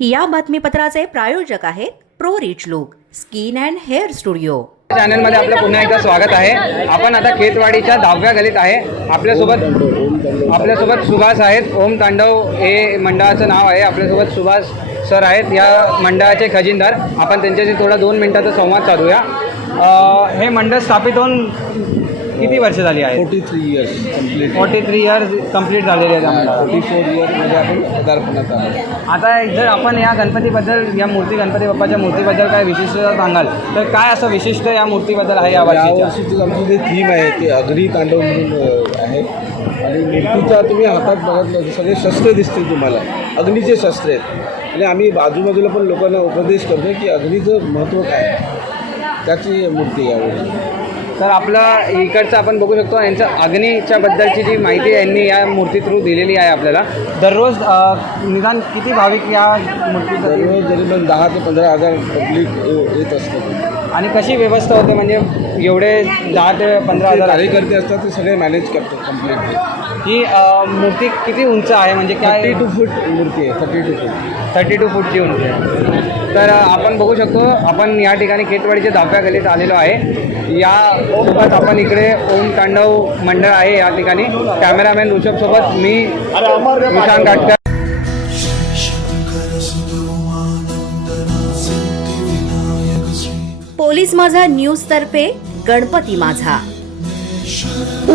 या बातमीपत्राचे प्रायोजक आहेत pro rich look skin and hair studio. चॅनलमध्ये आपलं पुन्हा एकदा स्वागत आहे. आपण आता खेतवाडीच्या दहाव्या गलीत आहे. आपल्यासोबत आपल्यासोबत सुभाष आहेत. ओम तांडव हे मंडळाचं नाव आहे. आपल्यासोबत सुभाष सर आहेत. या मंडळाचे खजिनदार. आपण त्यांच्याशी थोडा दोन मिनिटाचा संवाद साधूया. हे मंडळ स्थापित होऊन किती वर्ष झाली आहेत? Forty three years complete forty three years complete झालेले आहेत आम्हाला. फोर्टी फोर इयरमध्ये आपण पदार्पणात आलो आता जर आपण या गणपतीबद्दल या मूर्ती गणपती बाप्पाच्या मूर्तीबद्दल काय विशिष्टता सांगाल तर काय असं विशिष्ट या मूर्तीबद्दल आहे या वर्षीची आमची जे थीम आहे ते अग्नी तांडव म्हणून आहे. आणि मूर्तीचा तुम्ही हातात बघितलं तर सगळे शस्त्र दिसतील तुम्हाला. अग्नीचे शस्त्र आहेत. आणि आम्ही आजूबाजूला पण लोकांना उपदेश करतो की अग्नीचं महत्त्व काय आहे. त्याची मूर्ती आहे यावेळी. तर आपलं इकडचं आपण बघू शकतो यांच्या अग्नीच्या बद्दलची जी माहिती यांनी या मूर्ती थ्रू दिलेली आहे आपल्याला. दररोज निदान किती भाविक या मूर्तीसाठी दररोज जरी पण दहा ते पंधरा हजार पब्लिक येत असतं. आणि कशी व्यवस्था होते? म्हणजे एवढे दहा ते पंधरा हजार कार्यकर्ते असतात ते सगळे मॅनेज करतात कम्प्लीटली ही मूर्ती किती उंच आहे? म्हणजे काय थर्टी टू फूट मूर्ती आहे thirty two foot. Thirty two फूटची उंची आहे. तर आपण बघू शकतो आपण या ठिकाणी खेतवाडीच्या धाप्या गलीत आलेलो आहे. या सोबत आपण इकडे ओम तांडव मंडळ आहे या ठिकाणी. कॅमेरामॅन ऋषभ सोबत मी विशांत गाटकर. पोलीस माझा न्यूज तर्फे गणपती माझा.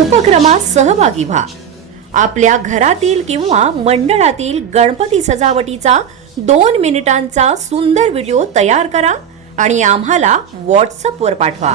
उपक्रमात सहभागी व्हा. आपल्या घरातील किंवा मंडळातील गणपती सजावटीचा दोन मिनिटांचा सुंदर व्हिडिओ तयार करा आणि आम्हाला व्हॉट्सअपवर पाठवा.